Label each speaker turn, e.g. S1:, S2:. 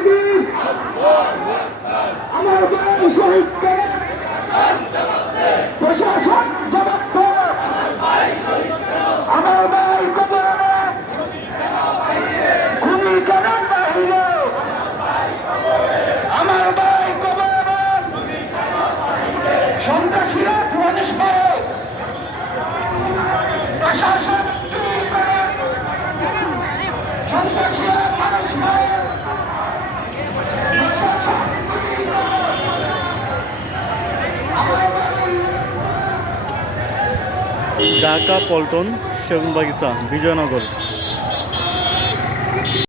S1: তাকবীর আমার ভাই শহীদকে প্রশাসন সমর্থ আমার সন্ত্রাসীরা প্রবেশ করে
S2: ঢাকা পল্টন সেগুনবাগিচা বিজয়নগর।